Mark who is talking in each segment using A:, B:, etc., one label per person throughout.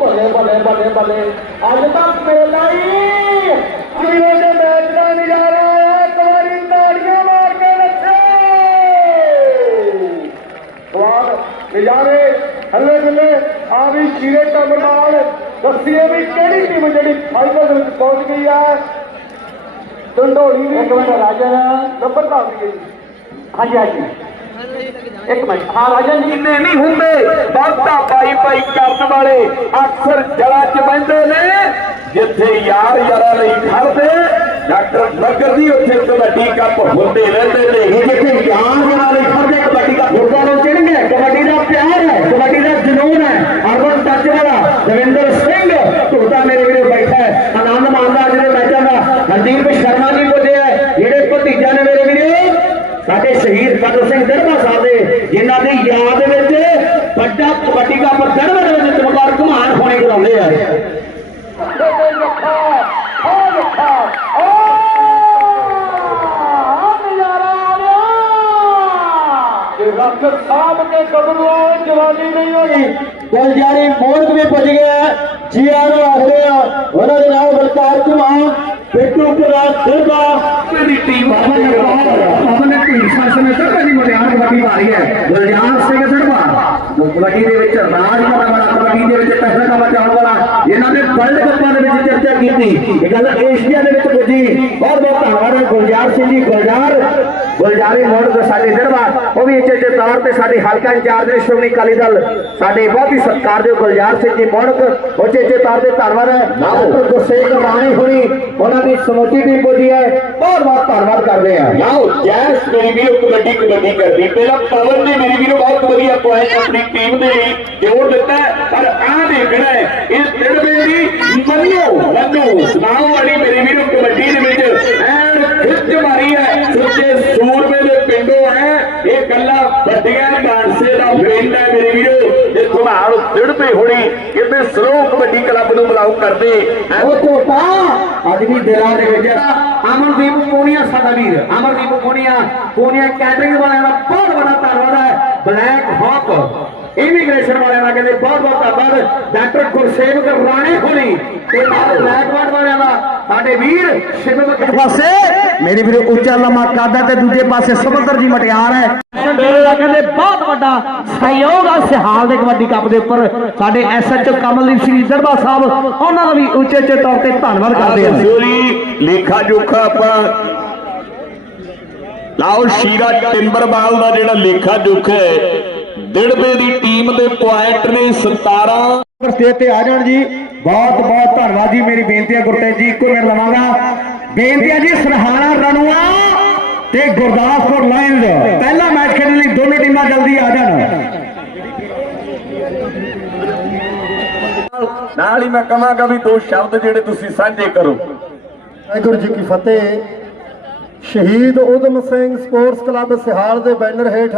A: ਬੱਲੇ ਬੱਲੇ ਬੱਲੇ ਬੱਲੇ ਅੱਜ ਤਾਂ ਮੇਲਾ ਹੀ ਜਿਵੇਂ ਦੇ ਮੈਚ ਦਾ ਨਜ਼ਾਰਾ ਆਇਆ। ਕੋਰੀ ਤਾੜੀਆਂ ਮਾਰ ਕੇ ਨੱਚੇ। ਵਾਹ ਨਜ਼ਾਰੇ ਹੱਲੇ ਹੱਲੇ। ਆ ਵੀ ਸ਼ੀਰੇ ਕਮਰਾਲ ਦੱਸੀਏ ਵੀ ਕਿਹੜੀ ਟੀਮ ਜਿਹੜੀ ਫਾਈਨਲ ਦੇ ਵਿੱਚ ਪਹੁੰਚ ਗਈ ਆ। ਢੰਡੋਲੀ ਵੀ ਨੰਬਰ ਰਾਜਾ। ਨੰਬਰ ਤਾਂ ਆ ਗਈ ਹਾਂਜੀ ਹਾਂਜੀ। ਇੱਕ ਮਿੰਟ। ਹਾਂ ਰਾਜਨ ਜੀ
B: ਇੰਨੇ ਨਹੀਂ ਹੁੰਦੇ। ਬਹੁਤਾ ਪਾਈ ਪਾਈ ਕਰਨ ਵਾਲੇ ਅਕਸਰ ਜੜਾ ਚ ਬੈੰਦੇ ਨੇ। ਜਿੱਥੇ ਯਾਰ ਯਾਰਾਂ ਲਈ ਖੜਦੇ ਡਾਕਟਰ ਨਗਰ ਦੀ ਉੱਥੇ ਕਬੱਡੀ ਕੱਪ ਹੁੰਦੇ ਰਹਿੰਦੇ ਨੇ
A: ਇਹ ਜਿੱਥੇ ਜਾਨ ਜਨਾਂ ਲਈ ਖੜਦੇ ਕਬੱਡੀ ਦਾ ਫੁੱਟਬਾਲ ਨੂੰ ਚਿੜਨਗੇ ਕਬੱਡੀ ਦਾ ਪਿਆਰ ਹੈ ਕਬੱਡੀ ਦਾ ਜਨੂਨ ਹੈ ਅਰਬਨ ਟੱਚ ਵਾਲਾ ਰਵਿੰਦਰ ਸਿੰਘ ਝੂਟਾ ਮੇਰੇ ਵੀਰੇ ਬੈਠਾ ਹੈ ਆਨੰਦ ਮਾਣਦਾ ਅੱਜ ਦੇ ਮੈਚਾਂ ਦਾ ਹਰਦੀਪ ਸ਼ਰਮਾ ਜੀ ਪੁੱਜੇ ਹੈ ਜਿਹੜੇ ਭਤੀਜਾ ਨੇ ਮੇਰੇ ਵੀਰੇ ਸਾਡੇ ਸ਼ਹੀਦ ਕਦਰ ਸਿੰਘ ਦਰਮਾ ਸਾਹਿਬ ਦੇ ਦੀ ਯਾਦ ਵਿੱਚ ਵੱਡਾ ਕਬੱਡੀ ਦੇ ਵਿੱਚ ਚਮਕਾਰ ਘੁਮਾਣ ਹੋਣੇ ਕਰਾਉਂਦੇ ਆ। ਰੱਖ ਸਾਹਬ ਕੇ ਕਬਰੂ ਜਵਾਨੀ ਨਹੀਂ ਹੋਣੀ। ਗੁਲਜਾਰੀ ਮੋਰਗ ਵੀ ਪੁੱਜ ਗਿਆ। ਜੀਆ ਨੂੰ ਆਖਦੇ ਆ ਉਹਨਾਂ ਦੇ ਨਾਮ ਬਲਕਾਰ ਕੁਮਾਰ ਪਿੱਟੂ ਪੁਰਾ ਦਰਬਾ
B: ਮੇਰੀ ਟੀਮ
A: ਅਮਨ ਢੀਂਡ ਸੰਸ ਨੇ ਸਰ ਮੁਟਿਆਰ ਕਬੱਡੀ ਮਾਰੀ ਹੈ। ਗੁਲਜਾਰ ਸਿੰਘ ਦਰਬਾ ਕਬੱਡੀ ਦੇ ਵਿੱਚ ਰਾਜ ਕਰਨ ਵਾਲਾ ਕਬੱਡੀ ਦੇ ਵਿੱਚ ਪਹਿਲਾ ਕੰਮ ਬਚਾਉਣ ਵਾਲਾ। ਇਹਨਾਂ ਨੇ ਵਰਲਡ ਕੱਪਾਂ ਦੇ ਵਿੱਚ ਚਰਚਾ ਕੀਤੀ। ਇਹ ਗੱਲ ਏਸ਼ੀਆ ਦੇ ਵਿੱਚ ਪੁੱਜੀ। ਬਹੁਤ ਬਹੁਤ ਧੰਨਵਾਦ ਹੈ ਗੁਲਜਾਰ ਸਿੰਘ ਜੀ। ਗੁਲਜਾਰ ਗੁਲਜਾਰੀ ਮੋੜ ਦੇ ਸਾਡੇ ਦਰਬਾ ਉਹ ਵੀ ਇੱਥੇ ਤੌਰ ਤੇ ਸਾਡੇ ਹਲਕਾ ਇੰਚਾਰਜ ਨੇ ਸ਼੍ਰੋਮਣੀ ਅਕਾਲੀ ਦਲ। ਸਾਡੇ ਬਹੁਤ ਹੀ ਸਤਿਕਾਰਯੋਗ ਗੁਲਜਾਰ ਸਿੰਘ ਜੀ ਮੋੜਕ ਉੱਚੇ ਤੌਰ ਤੇ ਧੰਨਵਾਦ ਹੈ। ਗੁਰਸੇਵ ਰਾਣੀ ਹੋਣੀ ਉਹਨਾਂ ਦੀ ਸਮੁੱਚੀ ਟੀਮ ਪੁੱਜੀ ਹੈ। ਬਹੁਤ ਬਹੁਤ ਧੰਨਵਾਦ ਕਰਦੇ ਆ
B: ਨਾਓ ਜੈਸ ਮੇਰੀ ਵੀਰੋ ਕਬੱਡੀ ਕਬੱਡੀ ਕਰਦੀ। ਪਹਿਲਾਂ ਪਵਨ ਨੇ ਮੇਰੀ ਵੀਰੋ ਬਹੁਤ ਵਧੀਆ ਪੁਆਇੰਟ ਆਪਣੀ ਟੀਮ ਦੇ ਲਈ ਜੋੜ ਦਿੱਤਾ ਪਰ ਆਹ ਦੇਖਣਾ ਹੈ ਇਹ ਤਿੜਵੇ ਦੀ ਮੰਨੋ ਮੰਨੋ ਸੁਣਾਓ ਵਾਲੀ ਮੇਰੀ ਵੀਰੋ ਕਬੱਡੀ ਦੇ ਵਿੱਚ। ਐਨ ਖਿੱਚ ਮਾਰੀ ਹੈ। ਸੁੱਚੇ ਸੂਰਮੇ ਦੇ ਪਿੰਡੋਂ ਹੈ। ਇਹ ਕੱਲਾ ਵੱਡੀਆਂ ਡਾਂਸੇ ਦਾ ਪਿੰਡ ਹੈ ਮੇਰੇ ਵੀਰੋ। ਜੇ ਘੁਮਾਰ ਤਿੜਵੇ ਹੋਣੀ ਕਿਤੇ ਸਲੋ ਕਬੱਡੀ ਨੂੰ ਬੁਲਾਉ ਕਰਦੇ।
A: ਉਹ ਝੋਟਾ ਅੱਜ ਵੀ ਦਿਲਾਂ ਦੇ ਵਿੱਚ ਅਮਰਦੀਪ ਪੂਨੀਆ, ਸਾਡਾ ਵੀਰ। ਅਮਰਦੀਪ ਪੂਨੀਆ। ਪੂਨੀਆ ਕੈਟਰਿੰਗ ਵਾਲਿਆਂ ਦਾ ਬਹੁਤ ਵੱਡਾ ਧੰਨਵਾਦ ਹੈ। ਬਲੈਕ ਹਾਕ ਇਮੀਗ੍ਰੇਸ਼ਨ ਵਾਲਿਆਂ ਦਾ ਕਹਿੰਦੇ ਬਹੁਤ ਬਹੁਤ ਧੰਨਵਾਦ। ਡਾਕਟਰ ਗੁਰਸੇਵਕ ਰਾਣੇ ਹੋਣੀ ਤੇ ਬਲੈਕ ਵਾਰਡ ਵਾਲਿਆਂ ਦਾ ਸਾਡੇ ਵੀਰ ਸ਼ਿਵਮ ਇੱਕ ਪਾਸੇ ਮੇਰੇ ਵੀਰ ਉੱਚਾ ਲੰਮਾ ਕਾਦਾ ਤੇ ਦੂਜੇ ਪਾਸੇ ਸਮੁੰਦਰ ਜੀ ਮਟਿਆਰ ਹੈ। ਮੇਰੇ ਦਾ ਕਹਿੰਦੇ ਬਹੁਤ ਵੱਡਾ ਸਹਿਯੋਗ ਆ ਸਿਹਾਲ ਦੇ ਕਬੱਡੀ ਕੱਪ ਦੇ ਉੱਪਰ। ਸਾਡੇ ਐਸਐਚਓ ਕਮਲਦੀਪ ਸਿੰਘ ਦਰਬਾ ਸਾਹਿਬ ਉਹਨਾਂ ਦਾ ਵੀ ਉੱਚੇ ਉੱਚੇ ਤੌਰ ਤੇ ਧੰਨਵਾਦ ਕਰਦੇ ਹਾਂ
B: ਸੋਰੀ ਲੇਖਾ ਜੋਖਾ ਆਪਾਂ ਲਾਓ ਸ਼ੀਰਾ ਟਿੰਬਰਵਾਲ ਦਾ ਜਿਹੜਾ ਲੇਖਾ ਜੋਖਾ ਹੈ ਦਿੜਬੇ ਦੀ ਟੀਮ ਦੇ ਪੁਆਇੰਟ ਨੇ 17
A: ਸਟੇਜ ਤੇ ਆ ਜਾਣ ਜੀ। ਬਹੁਤ ਬਹੁਤ ਧੰਨਵਾਦ ਜੀ ਮੇਰੀ ਬੇਨਤੀ ਹੈ ਗੁਰਤੇਜ ਜੀ ਇੱਕੋ ਮਿੰਟ ਲਵਾਂਗਾ। ਬੇਨਤੀ ਹੈ ਜੀ ਸਰਹਾਣਾ ਰਣੂਆ ਤੇ ਗੁਰਦਾਸਪੁਰ ਲਾਇਨਜ਼ ਪਹਿਲਾ ਮੈਚ ਖੇਡਣ ਲਈ ਦੋਨੋਂ ਟੀਮਾਂ ਜਲਦੀ ਆ ਜਾਣ।
B: ਨਾਲ ਹੀ ਮੈਂ ਕਹਾਂਗਾ ਵੀ ਦੋ ਸ਼ਬਦ ਜਿਹੜੇ ਤੁਸੀਂ ਸਾਂਝੇ ਕਰੋ।
C: ਵਾਹਿਗੁਰੂ ਜੀ ਕੀ ਫਤਿਹ। ਸ਼ਹੀਦ ਉਦਮ ਸਿੰਘ ਸਪੋਰਟਸ ਕਲੱਬ ਸਿਹਾਲ ਦੇ ਬੈਨਰ ਹੇਠ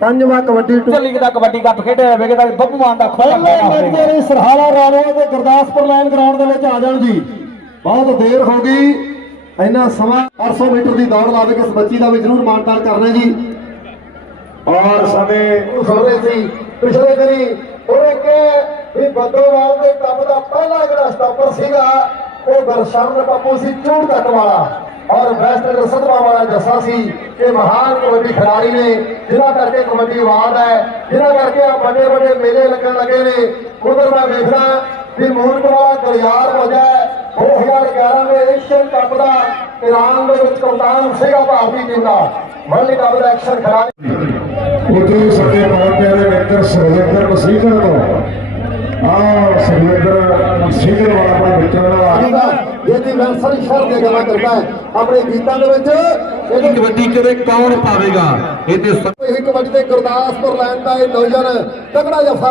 C: ਪੰਜਵਾਂ ਕਬੱਡੀ ਟੂਰ
A: ਲੀਗ ਦਾ ਕਬੱਡੀ ਕੱਪ ਖੇਡਿਆ ਜਾਵੇਗਾ ਤਾਂ ਬੱਬੂ ਮਾਨ ਦਾ ਖੋਲ
C: ਪਹਿਲੇ ਮੈਚ ਦੇ ਲਈ ਸਰਹਾਲਾ ਰਾਣੋ ਤੇ ਗੁਰਦਾਸਪੁਰ ਲਾਈਨ ਗਰਾਊਂਡ ਦੇ ਵਿੱਚ ਆ ਜਾਣ ਜੀ। ਬਹੁਤ ਦੇਰ ਹੋ ਗਈ। ਇੰਨਾ ਸਮਾਂ 800 ਮੀਟਰ ਦੀ ਦੌੜ ਲਾ ਕੇ ਇਸ ਬੱਚੀ ਦਾ ਵੀ ਜ਼ਰੂਰ ਮਾਨਤਾਨ ਕਰਨਾ ਜੀ। ਔਰ ਸਮੇਂ ਖਬਰੇ ਸੀ। ਪਿਛਲੇ ਦਿਨੀ ਉਹਨੇ ਕਿ ਵੀ ਬੱਦੋਵਾਲ ਦੇ ਕੱਪ ਦਾ ਪਹਿਲਾ ਜਿਹੜਾ ਸਟਾਪਰ ਸੀਗਾ ਉਹ ਗਰਸ਼ਰਨ ਪੱਪੂ ਸੀ ਚੂੜ ਤੱਕ ਵਾਲਾ। ਔਰ ਬੈਸਟ ਰਸਦਵਾ ਵਾਲਾ ਜੱਸਾ ਸੀ ਇਹ ਮਹਾਨ ਕਬੱਡੀ ਖਿਡਾਰੀ ਨੇ ਜਿਨ੍ਹਾਂ ਕਰਕੇ ਕਬੱਡੀ ਆਵਾਜ਼ ਹੈ ਜਿਨ੍ਹਾਂ ਕਰਕੇ ਆ ਵੱਡੇ ਵੱਡੇ ਮੇਲੇ ਲੱਗਣ ਲੱਗੇ ਨੇ ਉਧਰ ਮੈਂ ਵੇਖਦਾ ਵੀ ਮੂਰਖ ਵਾਲਾ ਗਲਿਆਰ ਹੋ ਜਾਏ 2011 ਦੇ ਏਸ਼ੀਅਨ ਕੱਪ ਦਾ ਇਰਾਨ ਦੇ ਵਿੱਚ ਕਪਤਾਨ ਸੀਗਾ ਭਾਰਤੀ ਟੀਮ ਦਾ ਵਰਲਡ ਕੱਪ ਦਾ ਐਕਸ਼ਨ ਖਿਡਾਰੀ
D: ਉਦੋਂ ਸਾਡੇ ਬਹੁਤ ਪਿਆਰੇ ਮਿੱਤਰ ਸਰਵਿੰਦਰ ਮਸੀਹਰ ਤੋਂ। ਆ ਸਰਵਿੰਦਰ ਮਸੀਹਰ ਵਾਲਾ ਆਪਣਾ ਮਿੱਤਰ ਦਾ
C: ਜਿਹਦੀ ਵੈਲਸਨ ਸ਼ਹਿਰ ਦੀ ਗੱਲਾਂ ਕਰਦਾ ਹੈ ਆਪਣੇ ਗੀਤਾਂ ਦੇ ਵਿੱਚ ਇਹਦੀ
B: ਕਬੱਡੀ ਕਦੇ ਕੌਣ ਪਾਵੇਗਾ? ਇਹ ਤੇ
C: ਇਹ ਕਬੱਡੀ ਦੇ ਗੁਰਦਾਸਪੁਰ ਲਾਈਨ ਦਾ ਇਹ ਨੌਜਵਾਨ ਤਗੜਾ ਜਫਾ